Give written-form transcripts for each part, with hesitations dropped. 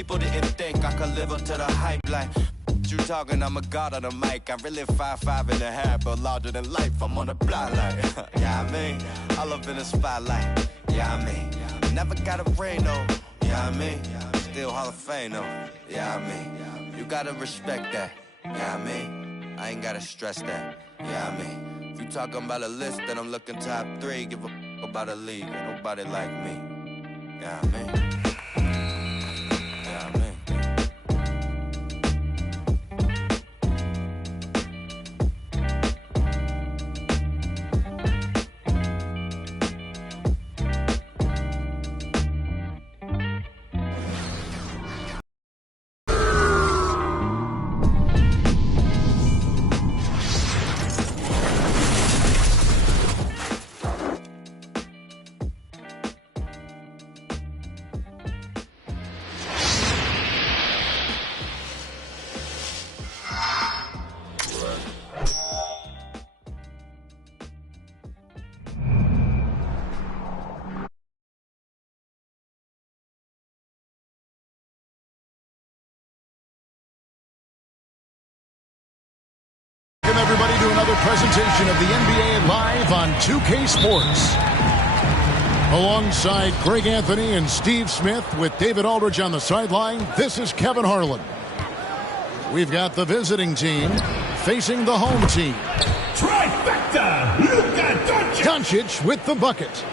People didn't think I could live up to the hype like you talking, I'm a god on the mic. I'm really 5'5" and a half, but larger than life. I'm on the block like, yeah, I mean, all up in the spotlight. Yeah, I mean, never got a ring though. Yeah, I mean, still Hall of Fame though. Yeah, I mean, you gotta respect that. Yeah, I mean, I ain't gotta stress that. Yeah, I mean, if you talking about a list, then I'm looking top 3. Give a f about a league, ain't nobody like me. Yeah, I mean. Welcome everybody to another presentation of the NBA Live on 2K Sports. Alongside Greg Anthony and Steve Smith with David Aldridge on the sideline, this is Kevin Harlan. We've got the visiting team facing the home team. Trifecta! Luka Doncic with the bucket.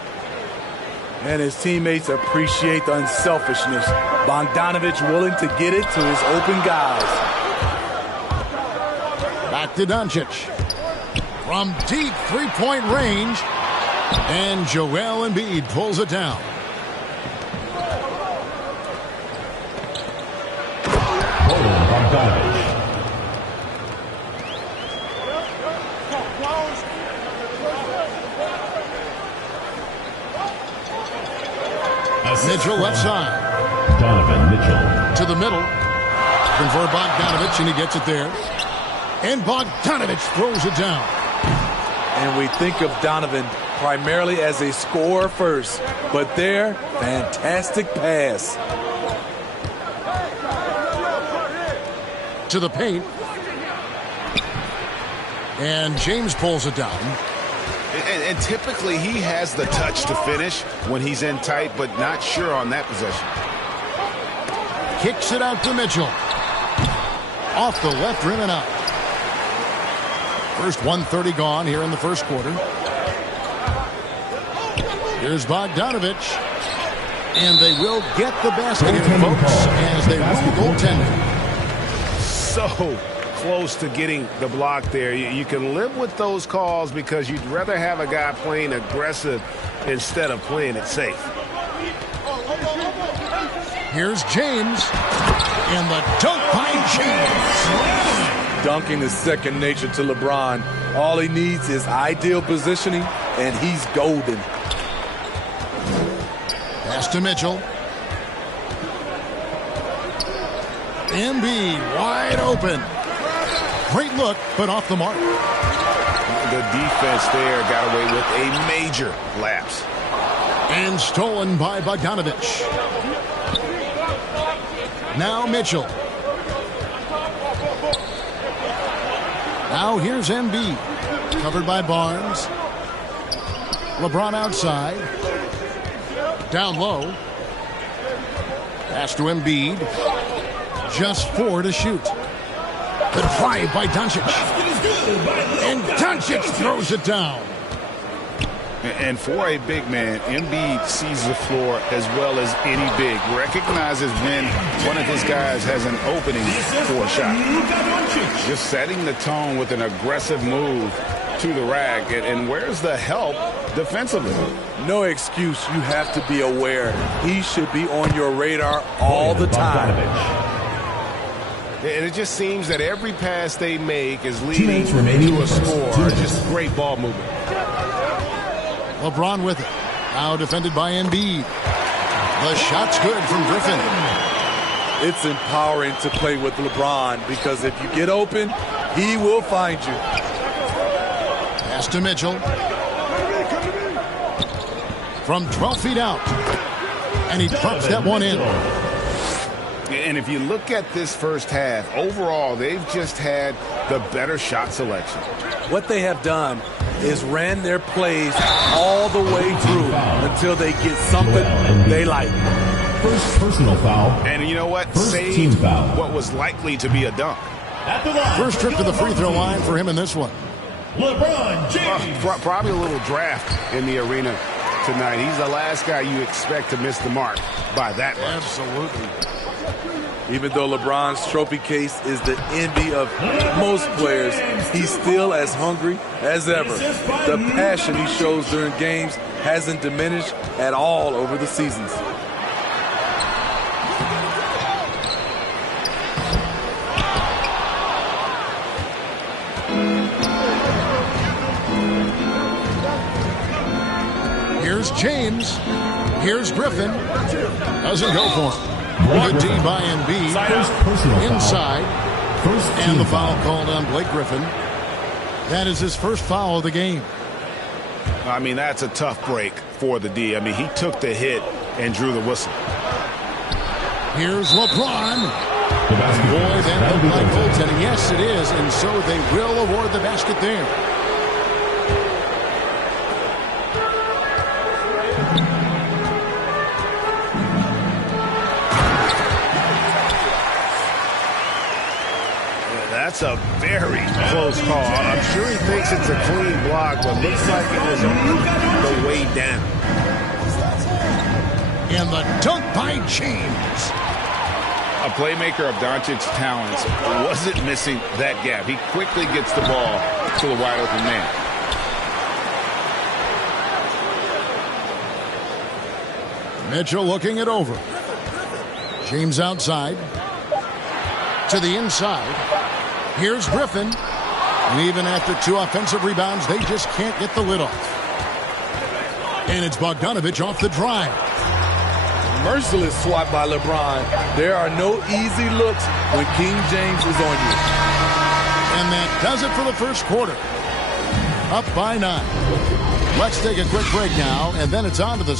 And his teammates appreciate the unselfishness. Bogdanovich willing to get it to his open guys. Back to Doncic. From deep three-point range. And Joel Embiid pulls it down. Mitchell left side. Donovan Mitchell. To the middle. Looking for Bogdanovich, and he gets it there. And Bogdanovich throws it down. And we think of Donovan primarily as a scorer first. But there, fantastic pass. To the paint. And James pulls it down. And typically he has the touch to finish when he's in tight, but not sure on that possession. Kicks it out to Mitchell. Off the left rim and out. First 1:30 gone here in the first quarter. Here's Bogdanovich. And they will get the basket here, folks, as they rule goaltending. So close to getting the block there. You can live with those calls because you'd rather have a guy playing aggressive instead of playing it safe. Here's James. And the dunk by James. Dunking is second nature to LeBron. All he needs is ideal positioning, and he's golden. Pass to Mitchell. Embiid wide open. Great look, but off the mark. The defense there got away with a major lapse. And stolen by Bogdanovich. Now Mitchell. Now here's Embiid. Covered by Barnes. LeBron outside. Down low. Pass to Embiid. Just 4 to shoot. The drive by Doncic. And Doncic throws it down. And for a big man, Embiid sees the floor as well as any big. Recognizes when one of his guys has an opening for a shot. Just setting the tone with an aggressive move to the rack. And where's the help defensively? No excuse. You have to be aware. He should be on your radar all the time. And it just seems that every pass they make is leading to a score. Just great ball movement. LeBron with it. Now defended by Embiid. The shot's good from Griffin. It's empowering to play with LeBron because if you get open, he will find you. Pass to Mitchell. From 12 feet out. And he drops that one in. And if you look at this first half, overall, they've just had the better shot selection. What they have done is ran their plays all the way through until they get something they like. First personal foul. And you know what? First Saved team foul. what was likely to be a dunk. At the line. First trip to the free throw line for him in this one. LeBron James. Probably a little draft in the arena tonight. He's the last guy you expect to miss the mark by that much. Absolutely. Even though LeBron's trophy case is the envy of most players, he's still as hungry as ever. The passion he shows during games hasn't diminished at all over the seasons. Here's James. Here's Griffin. Doesn't go for him. Good D by Embiid. First personal foul. Inside. First And team the foul called on Blake Griffin. That is his first foul of the game. I mean, that's a tough break for the D. I mean, he took the hit and drew the whistle. Here's LeBron. The basket. Boy, that That'll looked be like goaltending. goaltending. Yes, it is. And so they will award the basket there. That's a very close call. I'm sure he thinks it's a clean block, but looks like it was on the way down. And the dunk by James. A playmaker of Doncic's talents wasn't missing that gap. He quickly gets the ball to the wide open man. Mitchell looking it over. James outside. To the inside. Here's Griffin. And even after 2 offensive rebounds, they just can't get the lid off. And it's Bogdanović off the drive. Merciless swat by LeBron. There are no easy looks when King James is on you. And that does it for the first quarter. Up by 9. Let's take a quick break now, and then it's on to the...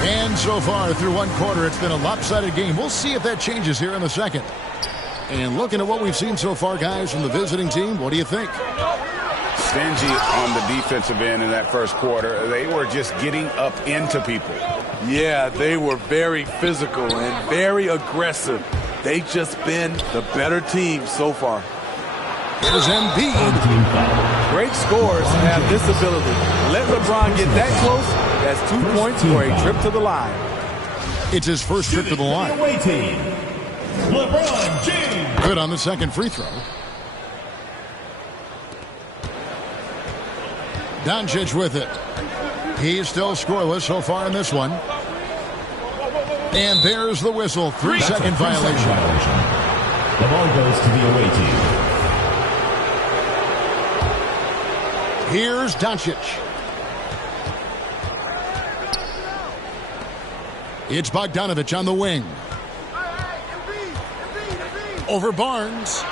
And so far through one quarter, it's been a lopsided game. We'll see if that changes here in the second. And looking at what we've seen so far, guys, from the visiting team, what do you think? Stingy on the defensive end in that first quarter. They were just getting up into people. Yeah, they were very physical and very aggressive. They've just been the better team so far. Here's Embiid. Team foul. Great scorers have this ability. Let LeBron get that close. That's 2 points for a trip to the line. It's his first trip to the line. The away team. LeBron James. Good on the second free throw. Doncic with it. He's still scoreless so far in this one. And there's the whistle. 3-second violation. The ball goes to the away team. Here's Doncic. It's Bogdanović on the wing. Over Barnes.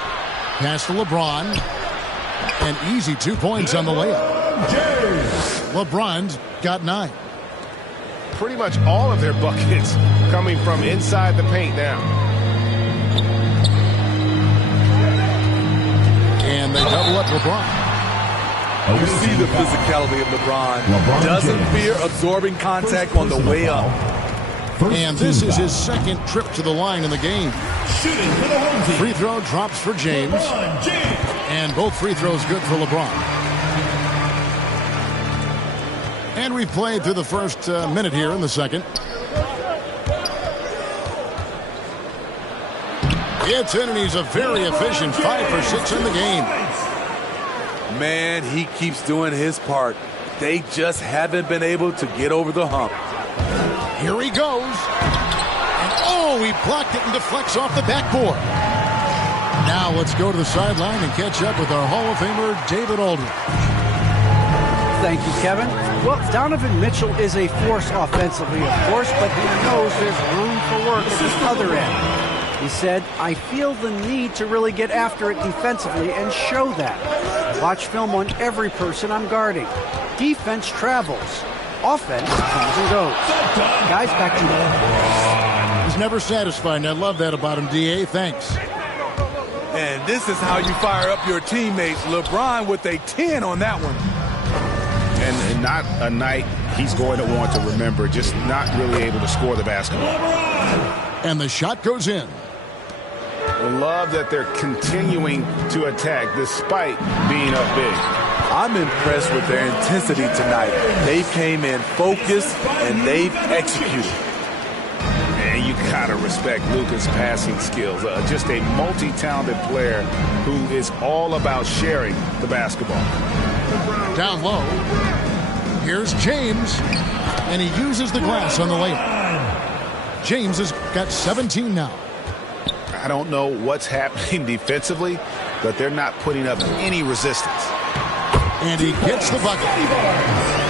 Pass to LeBron. And easy 2 points on the layup. LeBron's got 9. Pretty much all of their buckets coming from inside the paint now. And they double up LeBron. You see the physicality of LeBron. Doesn't fear absorbing contact on the way up. And this is his second trip to the line in the game. Shooting for the home team. Free throw drops for James. LeBron James. And both free throws good for LeBron. And we've played through the first minute here in the second. It's in, and he's a very efficient 5 for 6 in the game. Man, he keeps doing his part. They just haven't been able to get over the hump. Here he goes. And oh, he blocked it and deflects off the backboard. Now let's go to the sideline and catch up with our Hall of Famer, David Aldridge. Thank you, Kevin. Well, Donovan Mitchell is a force offensively, of course, but he knows there's room for work at the other end. He said, I feel the need to really get after it defensively and show that. Watch film on every person I'm guarding. Defense travels. offense comes and goes. Guys, back to you. He's never satisfied, and I love that about him, D.A. Thanks. And this is how you fire up your teammates. LeBron with a 10 on that one. And not a night he's going to want to remember, just not really able to score the basketball. And the shot goes in. I love that they're continuing to attack despite being up big. I'm impressed with their intensity tonight. They came in focused and they've executed. And you gotta respect Luka's passing skills. Just a multi-talented player who is all about sharing the basketball. Down low. Here's James. And he uses the glass on the layup. James has got 17 now. I don't know what's happening defensively, but they're not putting up any resistance. And he gets the bucket.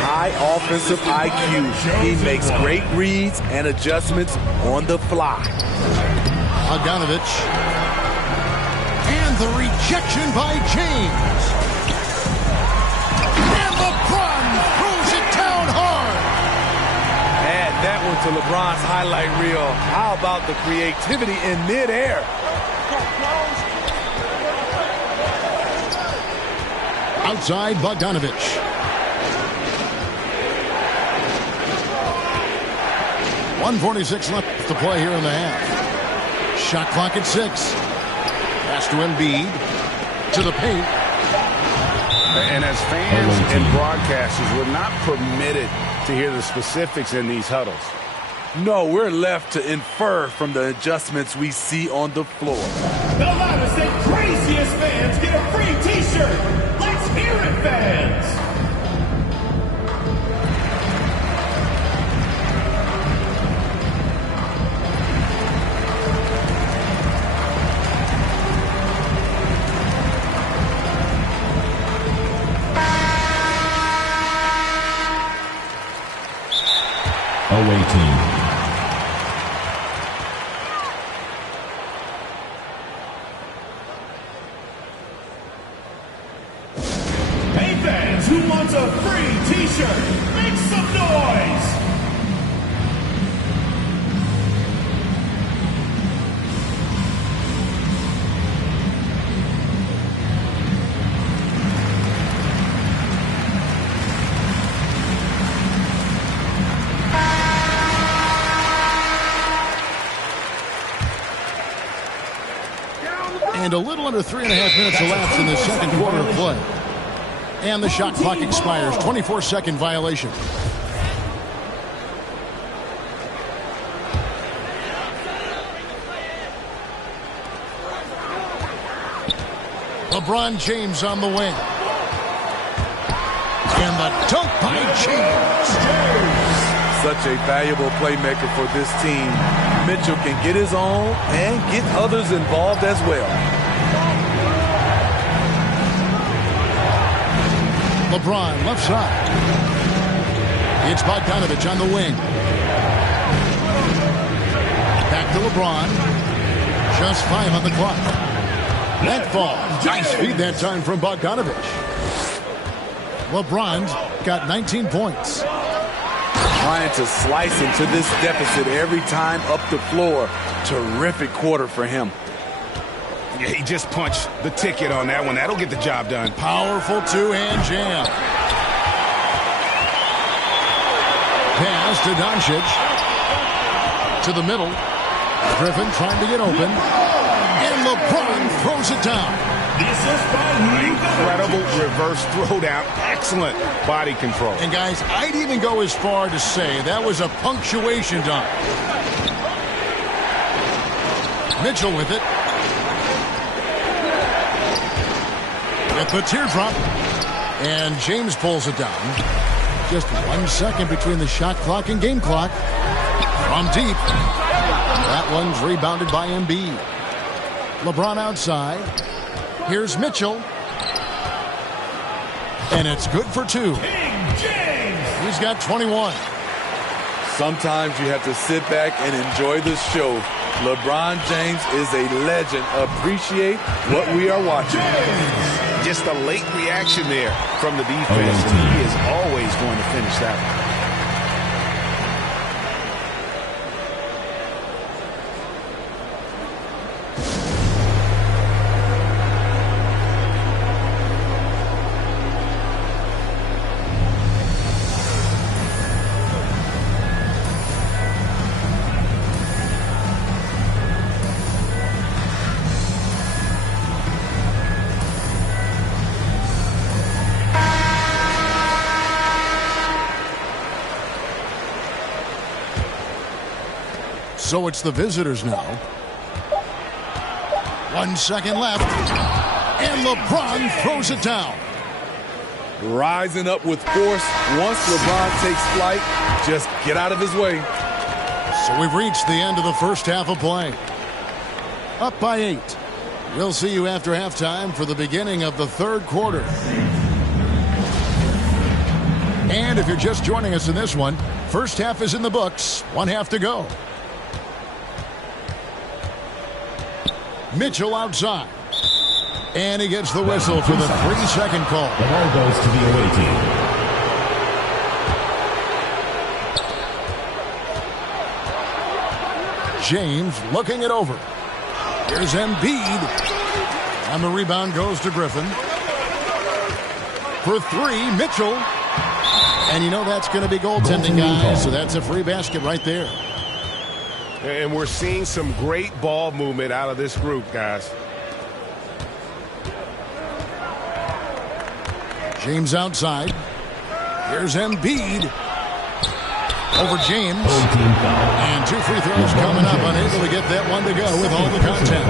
High offensive IQ. He makes great reads and adjustments on the fly. Bogdanovich. And the rejection by James. And LeBron throws it down hard. Add that one to LeBron's highlight reel. How about the creativity in midair? Outside Bogdanovich. .146 left to play here in the half. Shot clock at 6. Pass to Embiid. To the paint. And as fans and broadcasters, we're not permitted to hear the specifics in these huddles. No, we're left to infer from the adjustments we see on the floor. The loudest and craziest fans get a free t-shirt. Let's hear it, fans. Away team. Hey fans, who wants a free t-shirt? Make some noise! And a little under 3.5 minutes elapsed in the second quarter of play. And the shot clock expires. 24-second violation. LeBron James on the wing. And the dunk by James. Such a valuable playmaker for this team. Mitchell can get his own and get others involved as well. LeBron left side. It's Bogdanovich on the wing. Back to LeBron. Just 5 on the clock. That fall. Nice feed that time from Bogdanovich. LeBron's got 19 points. Trying to slice into this deficit every time up the floor. Terrific quarter for him. Yeah, he just punched the ticket on that one. That'll get the job done. Powerful two-hand jam. Pass to Doncic. To the middle. Griffin trying to get open. And LeBron throws it down. Incredible reverse throwdown. Excellent body control. And guys, I'd even go as far to say that was a punctuation dunk. Mitchell with it. With the teardrop. And James pulls it down. Just 1 second between the shot clock and game clock. From deep. That one's rebounded by Embiid. LeBron outside. Here's Mitchell. And it's good for 2. He's got 21. Sometimes you have to sit back and enjoy the show. LeBron James is a legend. Appreciate what we are watching. Just a late reaction there from the defense, and he is always going to finish that one. So it's the visitors now. 1 second left. And LeBron throws it down. Rising up with force. Once LeBron takes flight, just get out of his way. So we've reached the end of the first half of play. Up by 8. We'll see you after halftime for the beginning of the third quarter. And if you're just joining us in this one, first half is in the books. 1 half to go. Mitchell outside. And he gets the whistle for the 3-second call. The ball goes to the away team. James looking it over. Here's Embiid. And the rebound goes to Griffin. For 3, Mitchell. And you know that's going to be goaltending, guys. So that's a free basket right there. And we're seeing some great ball movement out of this group, guys. James outside. Here's Embiid. Over James. And 2 free throws coming up. Unable to get that one to go with all the contact.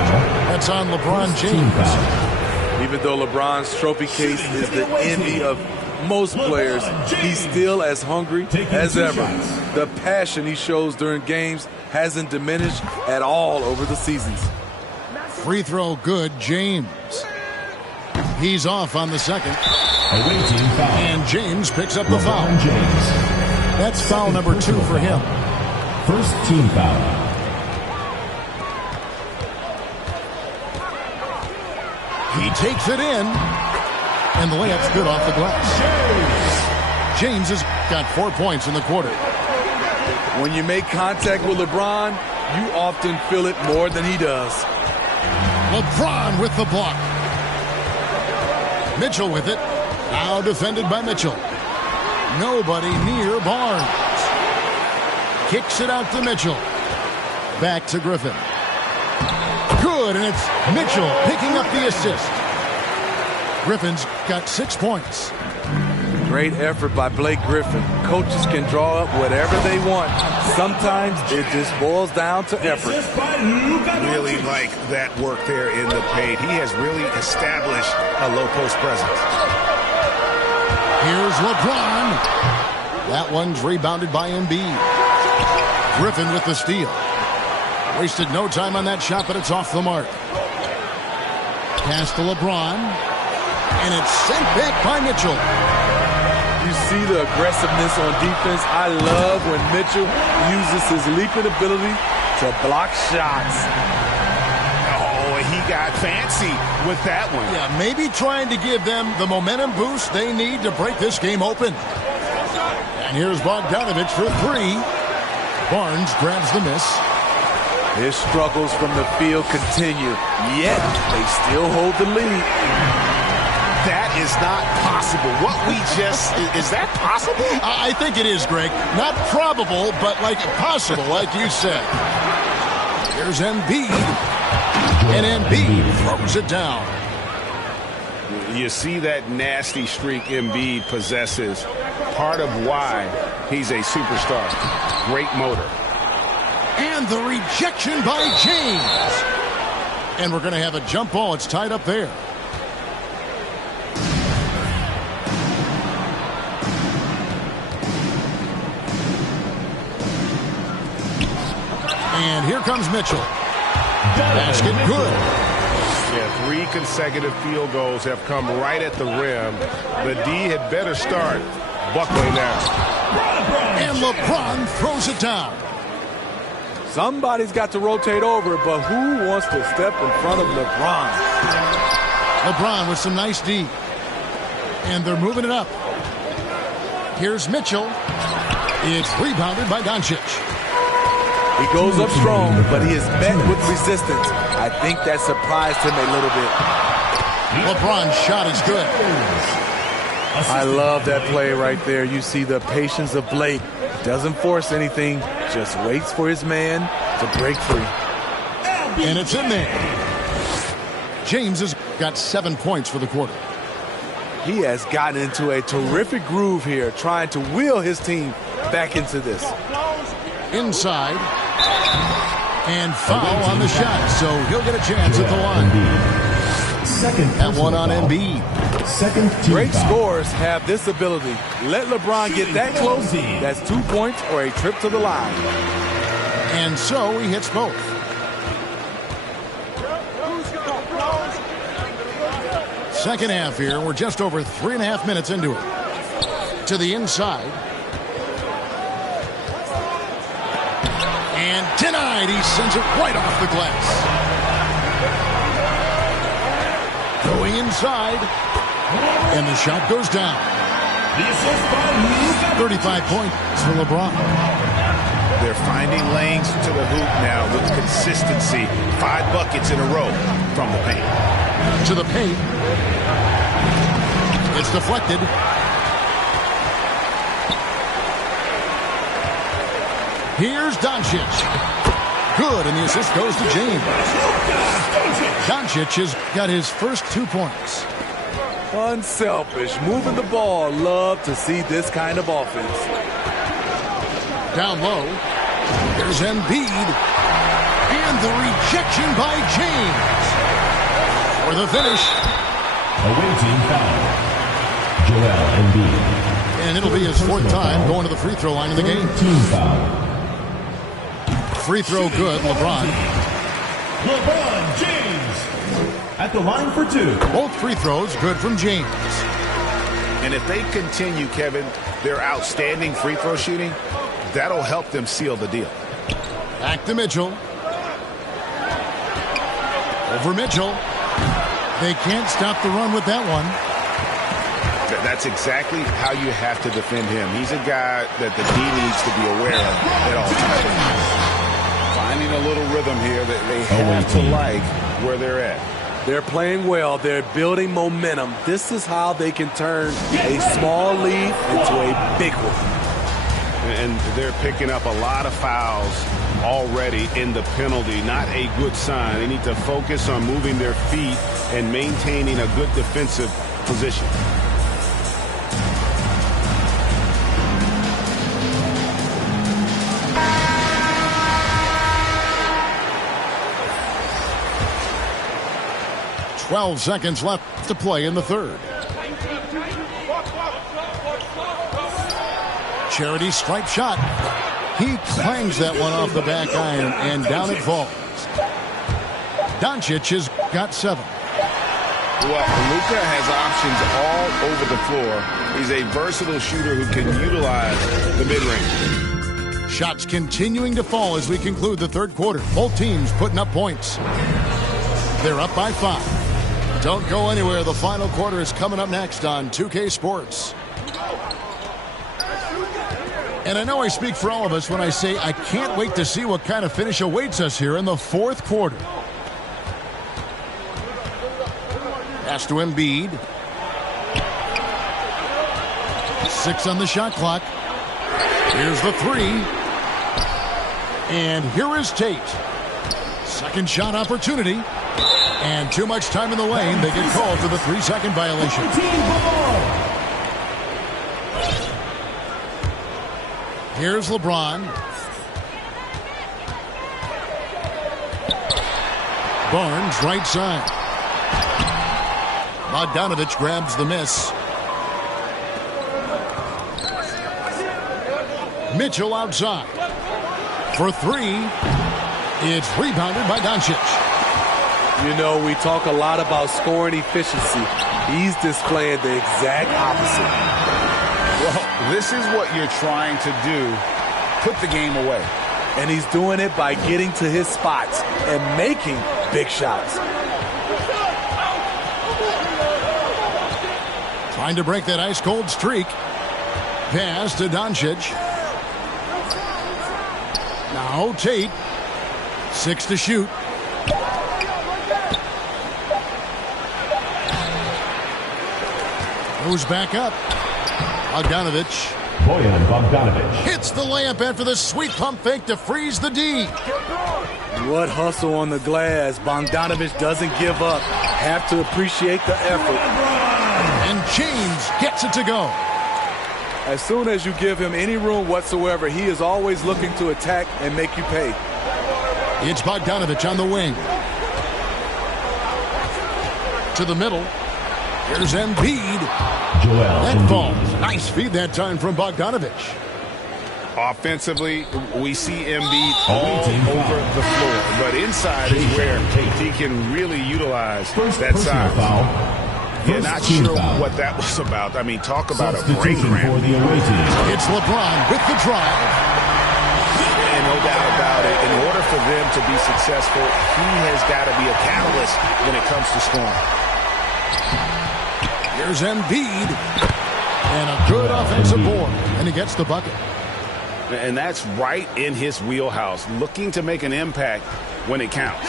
That's on LeBron James. Even though LeBron's trophy case is the envy of most players, he's still as hungry as ever. The passion he shows during games hasn't diminished at all over the seasons. Free throw good, James. He's off on the second. Away team foul. And James picks up the foul. James. That's foul number 2 for him. First team foul. He takes it in. And the layup's good off the glass. James has got 4 points in the quarter. When you make contact with LeBron, you often feel it more than he does. LeBron with the block. Mitchell with it. Now defended by Mitchell. Nobody near Barnes. Kicks it out to Mitchell. Back to Griffin. Good, and it's Mitchell picking up the assist. Griffin's got 6 points. Great effort by Blake Griffin. Coaches can draw up whatever they want. Sometimes it just boils down to effort. Really like that work there in the paint. He has really established a low post presence. Here's LeBron. That one's rebounded by Embiid. Griffin with the steal. Wasted no time on that shot, but it's off the mark. Pass to LeBron. And it's sent back by Mitchell. You see the aggressiveness on defense. I love when Mitchell uses his leaping ability to block shots. Oh, he got fancy with that one. Yeah, maybe trying to give them the momentum boost they need to break this game open. And here's Bogdanovich for 3. Barnes grabs the miss. His struggles from the field continue, yet they still hold the lead. That is not possible. What we just, is that possible? I think it is, Greg. Not probable, but like possible, like you said. Here's Embiid. And Embiid throws it down. You see that nasty streak Embiid possesses. Part of why he's a superstar. Great motor. And the rejection by James. And we're going to have a jump ball. It's tied up there. And here comes Mitchell. Basket good. Yeah, 3 consecutive field goals have come right at the rim. The D had better start buckling now. And LeBron throws it down. Somebody's got to rotate over, but who wants to step in front of LeBron? LeBron with some nice D. And they're moving it up. Here's Mitchell. It's rebounded by Doncic. He goes up strong, but he is met with resistance. I think that surprised him a little bit. LeBron's shot is good. I love that play right there. You see the patience of Blake. Doesn't force anything, just waits for his man to break free. And it's in there. James has got 7 points for the quarter. He has gotten into a terrific groove here, trying to wheel his team back into this. Inside. And foul on the shot, so he'll get a chance at the line. That one on Embiid. Great scorers have this ability. Let LeBron get that close. That's 2 points or a trip to the line. And so he hits both. Second half here. We're just over 3.5 minutes into it. To the inside. And denied. He sends it right off the glass. Going inside. And the shot goes down. 35 points for LeBron. They're finding lanes to the hoop now with consistency. 5 buckets in a row from the paint. To the paint. It's deflected. Here's Doncic. Good, and the assist goes to James. Doncic has got his first 2 points. Unselfish, moving the ball. Love to see this kind of offense. Down low. There's Embiid. And the rejection by James. For the finish. Awaiting foul. Joel Embiid. And it'll be his 4th time going to the free throw line in the game. Team foul. Free throw good, LeBron. LeBron James At the line for 2. Both free throws good from James. And if they continue, Kevin, their outstanding free throw shooting, that'll help them seal the deal. Back to Mitchell. Over Mitchell. They can't stop the run with that one. That's exactly how you have to defend him. He's a guy that the D needs to be aware of at all times. Finding a little rhythm here that they have to like where they're at. They're playing well. They're building momentum. This is how they can turn a small lead into a big one. And they're picking up a lot of fouls already in the penalty. Not a good sign. They need to focus on moving their feet and maintaining a good defensive position. .12 seconds left to play in the third. Charity stripe shot. He clangs that one off the back iron, and down it falls. Doncic has got 7. Well, Luka has options all over the floor. He's a versatile shooter who can utilize the mid-range. Shots continuing to fall as we conclude the third quarter. Both teams putting up points. They're up by 5. Don't go anywhere. The final quarter is coming up next on 2K Sports. And I know I speak for all of us when I say I can't wait to see what kind of finish awaits us here in the fourth quarter. Pass to Embiid. 6 on the shot clock. Here's the 3. And here is Tate. Second shot opportunity. And too much time in the lane. They get called for the 3-second violation. Here's LeBron. Barnes, right side. Bogdanovich grabs the miss. Mitchell outside. For 3. It's rebounded by Doncic. You know, we talk a lot about scoring efficiency. He's displaying the exact opposite. Well, this is what you're trying to do. Put the game away. And he's doing it by getting to his spots and making big shots. Trying to break that ice-cold streak. Pass to Doncic. Now Tate. 6 to shoot. Goes back up. Bogdanovich. Bojan Bogdanovich. Hits the layup after the sweet pump fake to freeze the D. What hustle on the glass. Bogdanovich doesn't give up. Have to appreciate the effort. And James gets it to go. As soon as you give him any room whatsoever, he is always looking to attack and make you pay. It's Bogdanovich on the wing. To the middle. Here's Embiid. That falls. Nice feed that time from Bogdanovich. Offensively, we see Embiid all over the floor, but inside is where he can really utilize that size. Yeah, not sure what that was about. I mean, talk about a brain cramp. It's LeBron with the drive. And no doubt about it, in order for them to be successful, he has got to be a catalyst when it comes to scoring. Here's Embiid. And a good offensive board. And he gets the bucket. And that's right in his wheelhouse, looking to make an impact when it counts.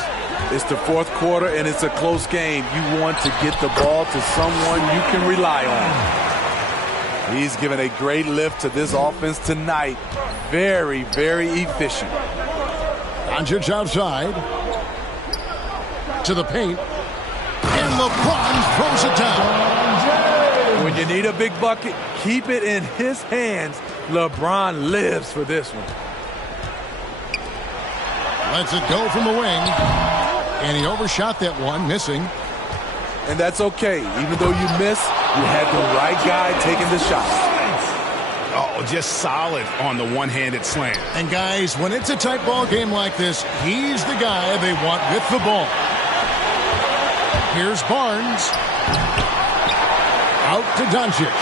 It's the fourth quarter, and it's a close game. You want to get the ball to someone you can rely on. He's given a great lift to this offense tonight. Very, very efficient. Doncic outside. To the paint. And LeBron throws it down. When you need a big bucket, keep it in his hands. LeBron lives for this one. Lets it go from the wing. And he overshot that one, missing. And that's okay. Even though you miss, you had the right guy taking the shot. Oh, just solid on the one-handed slam. And guys, when it's a tight ball game like this, he's the guy they want with the ball. Here's Barnes. Out to Doncic.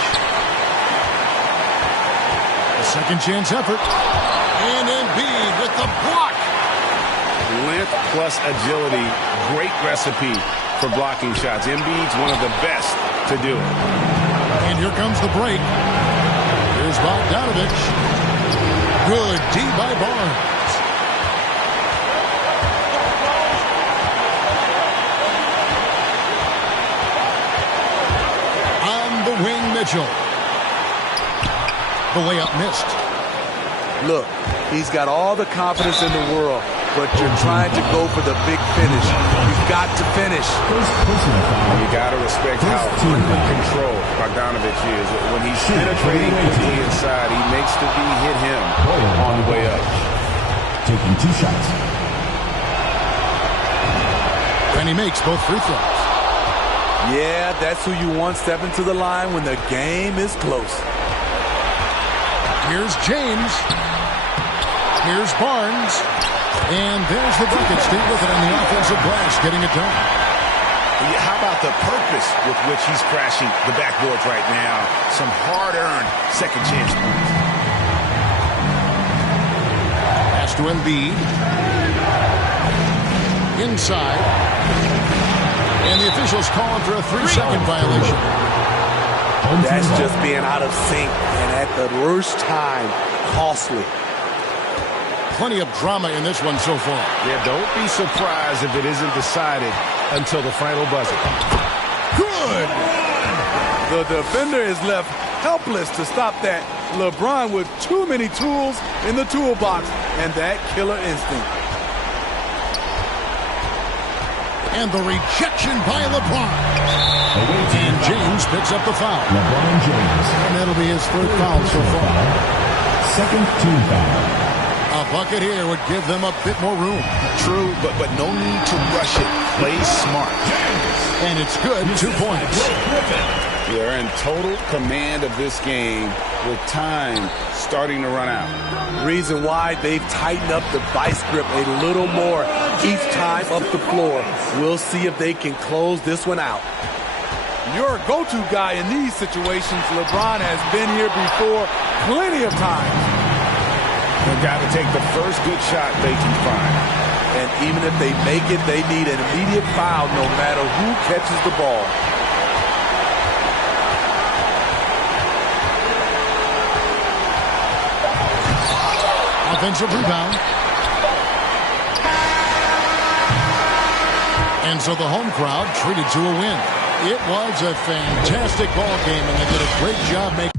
A second chance effort. And Embiid with the block. Length plus agility, great recipe for blocking shots. Embiid's one of the best to do it. And here comes the break. Here's Bogdanovich. Good D by Barnes. On the wing, Mitchell. The layup missed. Look, he's got all the confidence in the world, but you're trying to go for the big finish. You've got to finish. You got to respect how under control Bogdanovich is. When he's penetrating quickly inside, he makes the D hit him on the way up. Taking 2 shots. And he makes both free throws. Yeah, that's who you want stepping to the line when the game is close. Here's James. Here's Barnes. And there's the bucket. Stay with it on the offensive glass, getting it done. How about the purpose with which he's crashing the backboards right now? Some hard-earned second chance points. Pass to Embiid. Inside. And the officials calling for a 3-second violation. That's just being out of sync, and at the worst time, costly. Plenty of drama in this one so far. Yeah, don't be surprised if it isn't decided until the final buzzer. Good! The defender is left helpless to stop that. LeBron with too many tools in the toolbox, and that killer instinct. And the rejection by LeBron. And James picks up the foul. LeBron James. And that'll be his third foul so far. Second team foul. A bucket here would give them a bit more room. True, but no need to rush it. Play smart. And it's good. 2 points. They're in total command of this game with time starting to run out. Reason why they've tightened up the vice grip a little more each time up the floor. We'll see if they can close this one out. Your go-to guy in these situations, LeBron has been here before plenty of times. They've got to take the first good shot they can find. And even if they make it, they need an immediate foul no matter who catches the ball. Offensive rebound. And so the home crowd treated to a win. It was a fantastic ball game, and they did a great job making